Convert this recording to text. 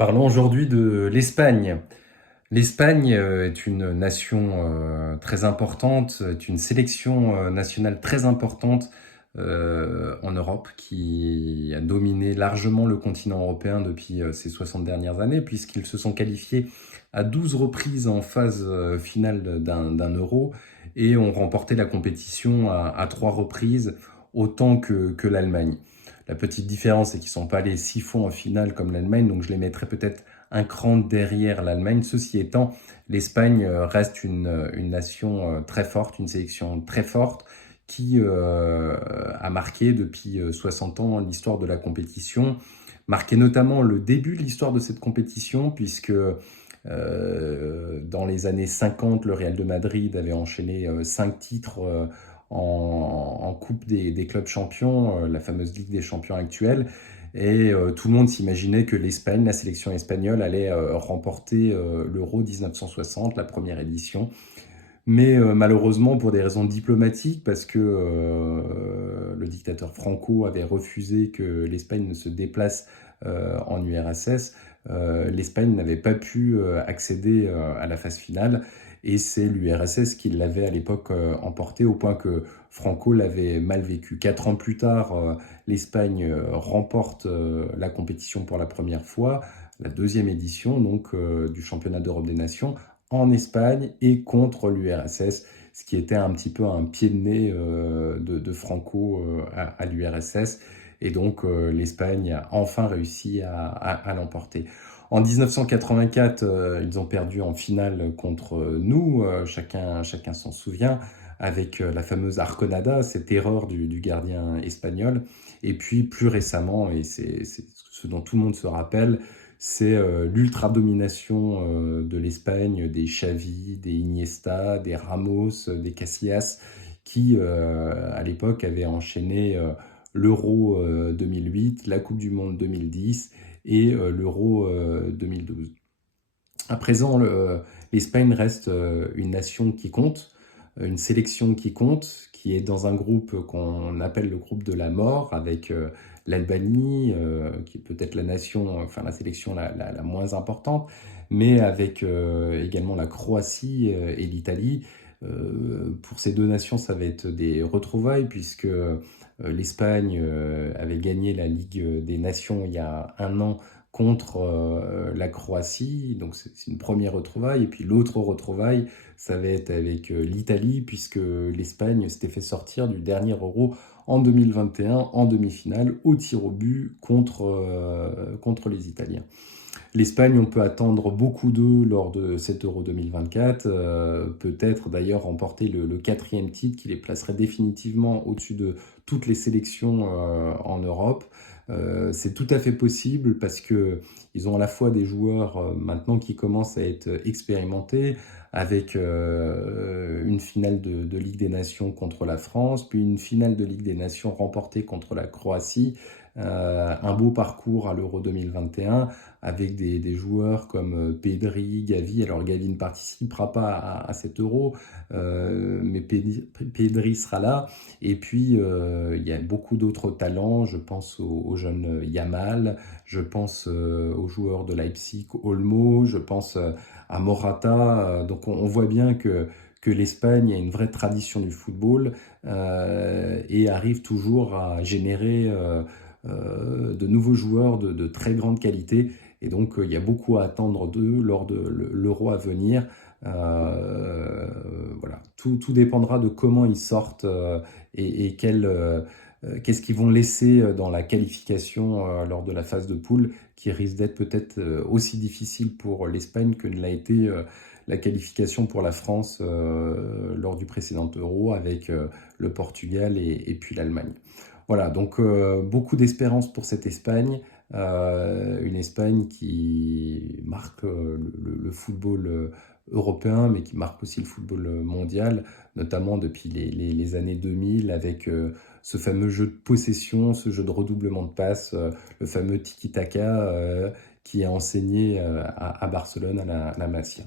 Parlons aujourd'hui de l'Espagne. L'Espagne est une nation très importante, est une sélection nationale très importante en Europe qui a dominé largement le continent européen depuis ces 60 dernières années puisqu'ils se sont qualifiés à 12 reprises en phase finale d'un euro et ont remporté la compétition à 3 reprises autant que l'Allemagne. La petite différence, c'est qu'ils ne sont pas allés si faux en finale comme l'Allemagne, donc je les mettrais peut-être un cran derrière l'Allemagne. Ceci étant, l'Espagne reste une nation très forte, une sélection très forte qui a marqué depuis 60 ans l'histoire de la compétition, marqué notamment le début de l'histoire de cette compétition, puisque dans les années 50, le Real de Madrid avait enchaîné 5 titres en Coupe des clubs champions, la fameuse Ligue des champions actuelle. Et tout le monde s'imaginait que l'Espagne, la sélection espagnole, allait remporter l'Euro 1960, la première édition. Mais malheureusement, pour des raisons diplomatiques, parce que le dictateur Franco avait refusé que l'Espagne ne se déplace en URSS, l'Espagne n'avait pas pu accéder à la phase finale. Et c'est l'URSS qui l'avait à l'époque emporté au point que Franco l'avait mal vécu. 4 ans plus tard, l'Espagne remporte la compétition pour la première fois, la deuxième édition donc du championnat d'Europe des Nations en Espagne et contre l'URSS, ce qui était un petit peu un pied de nez de Franco à l'URSS. Et donc l'Espagne a enfin réussi à l'emporter. En 1984, ils ont perdu en finale contre nous, chacun s'en souvient, avec la fameuse Arconada, cette erreur du gardien espagnol. Et puis plus récemment, et c'est ce dont tout le monde se rappelle, c'est l'ultra-domination de l'Espagne, des Xavi, des Iniesta, des Ramos, des Casillas, qui à l'époque avaient enchaîné l'Euro 2008, la Coupe du Monde 2010 et l'Euro 2012. À présent, l'Espagne reste une nation qui compte, une sélection qui compte, qui est dans un groupe qu'on appelle le groupe de la mort, avec l'Albanie, qui est peut-être la nation, enfin la sélection la moins importante, mais avec également la Croatie et l'Italie. Pour ces deux nations, ça va être des retrouvailles, puisque l'Espagne avait gagné la Ligue des Nations il y a un an contre la Croatie, donc c'est une première retrouvaille. Et puis l'autre retrouvaille, ça va être avec l'Italie, puisque l'Espagne s'était fait sortir du dernier Euro en 2021 en demi-finale au tir au but contre les Italiens. L'Espagne, on peut attendre beaucoup d'eux lors de cet Euro 2024, peut-être d'ailleurs remporter le quatrième titre qui les placerait définitivement au-dessus de toutes les sélections en Europe. C'est tout à fait possible parce que ils ont à la fois des joueurs maintenant qui commencent à être expérimentés, avec une finale de Ligue des Nations contre la France, puis une finale de Ligue des Nations remportée contre la Croatie, un beau parcours à l'Euro 2021 avec des joueurs comme Pedri, Gavi. Alors Gavi ne participera pas à cet Euro, mais Pedri sera là. Et puis il y a beaucoup d'autres talents. Je pense au jeune Yamal, je pense aux joueurs de Leipzig, Olmo, je pense à Morata. Donc on voit bien que l'Espagne a une vraie tradition du football et arrive toujours à générer de nouveaux joueurs de très grande qualité. Et donc, il y a beaucoup à attendre d'eux lors de l'Euro à venir. Voilà. Tout dépendra de comment ils sortent et qu'est-ce qu'ils vont laisser dans la qualification lors de la phase de poule, qui risque d'être peut-être aussi difficile pour l'Espagne que ne l'a été la qualification pour la France lors du précédent Euro avec le Portugal et puis l'Allemagne. Voilà, donc beaucoup d'espérance pour cette Espagne, une Espagne qui marque le football européen, mais qui marque aussi le football mondial, notamment depuis les années 2000, avec ce fameux jeu de possession, ce jeu de redoublement de passes, le fameux tiki-taka qui est enseigné à Barcelone, à la Masia.